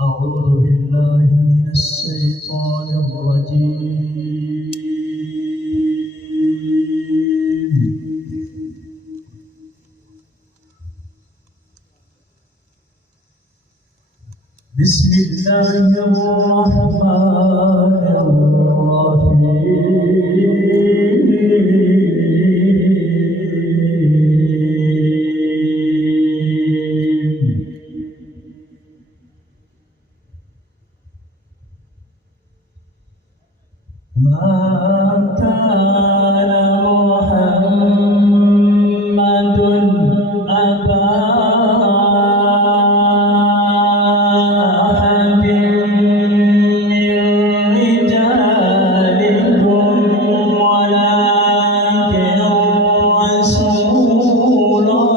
أعوذ بالله من الشيطان الرجيم. بسم الله الرحمن الرحيم. ما كان محمد أبا أحد من رجالكم ولكن رسول الله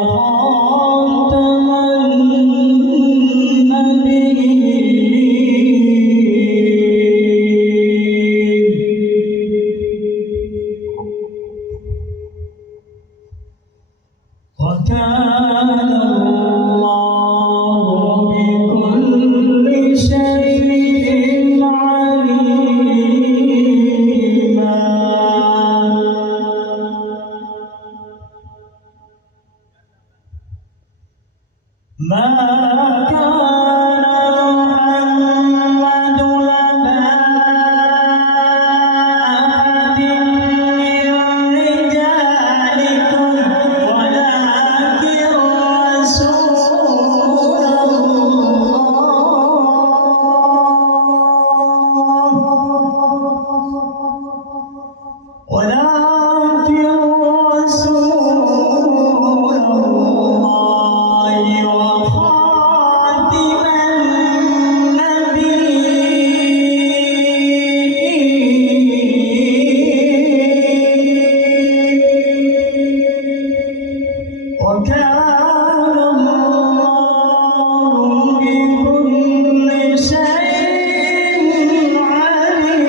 وخاتم النبيين وكان الله بكل شيء عليما. ما كان محمد أبا أحد من رجالكم ولكن رسول وكان الله بكل شيء عليما.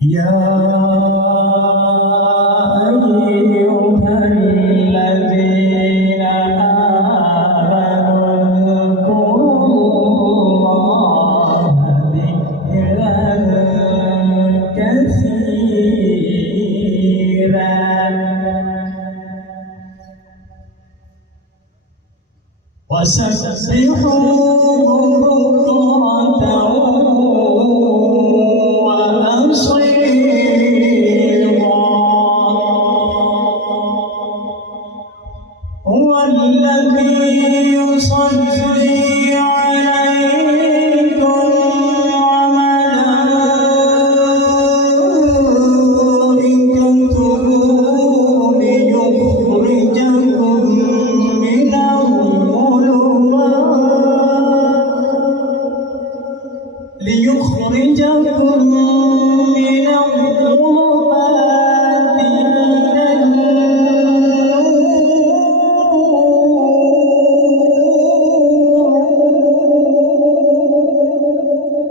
يا أيها الذين آمنوا اذكروا الله ذكرا كثيرا وسبحوه بكرة وأصيلا. هو الذي يصلي عليكم وملائكته ليخرجكم من الظلمات إلى النور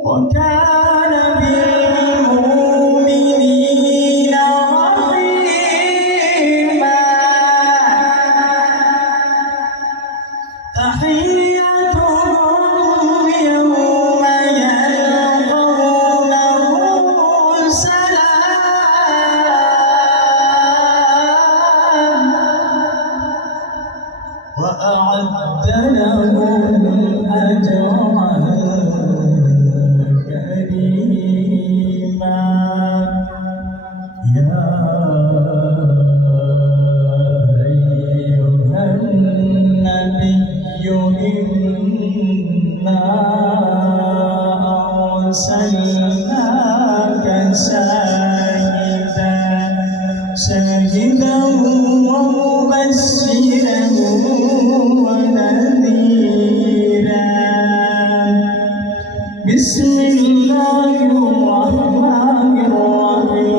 وكان بالمؤمنين رحيما. تحيتهم يوم يلقونه سلام وأعد لهم أجرا كريما. يا أيها النبي إنا أرسلناك شاهدا ومبشرا ونذيرا. بسم الله الرحمن الرحيم.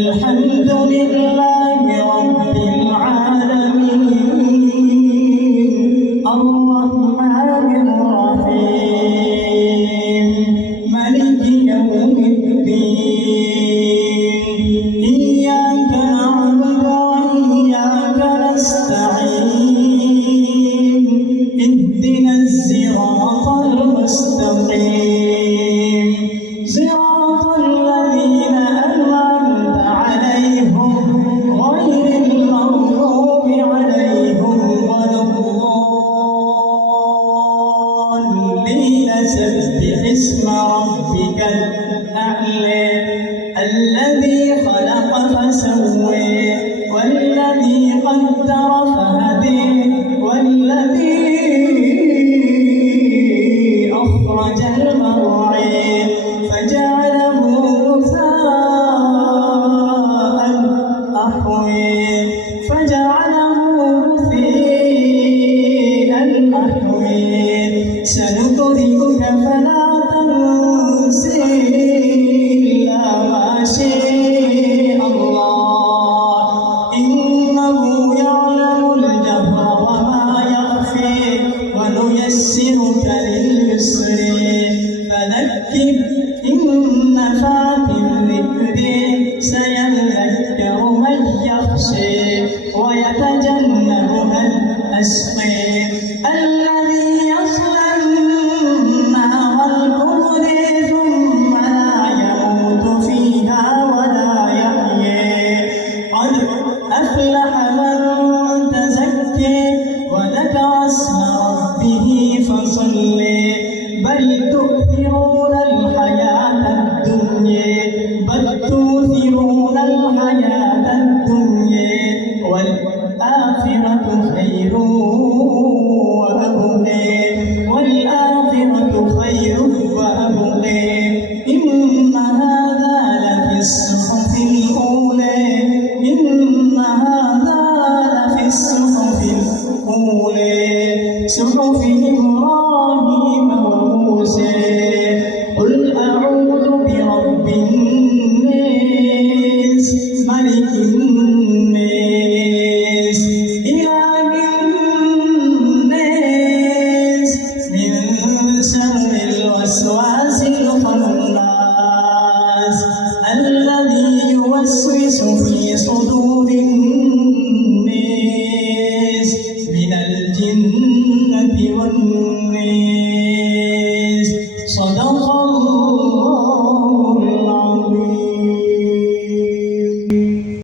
الحمد لله رب العالمين الرحمن الرحيم مالك يوم الدين إياك نعبد وإياك نستعين اهدنا الصراط المستقيم صراط الذين أنعمت عليهم غير المغضوب عليهم ولا الضالين سبح اسم ربك الأعلى الذي خلق فسوى والذي قدر فهدى والذي أخرج المرعى فجعله غثاء أحوى سنقرئك فلا تنسى إلا ما شاء الله إنه يعلم الجهر وما يخفى ونيسرك لليسر فذكر إن نفعت الذكر سيذكر من يخشى ويتجنبها الأشقى الذي يصلى النار الكبرى ثم لا يموت فيها ولا يحيى قد أفلح من تزكى وذكر اسم ربه فصلى بل تؤثرون الحياة الدنيا والآخرة خير وأبقى إن هذا لفي الصحف الأولى صحف إبراهيم وموسى قل أعوذ برب الناس ملك الناس إله الناس من شر الوسواس الخناس الذي يوسوس في صدور الناس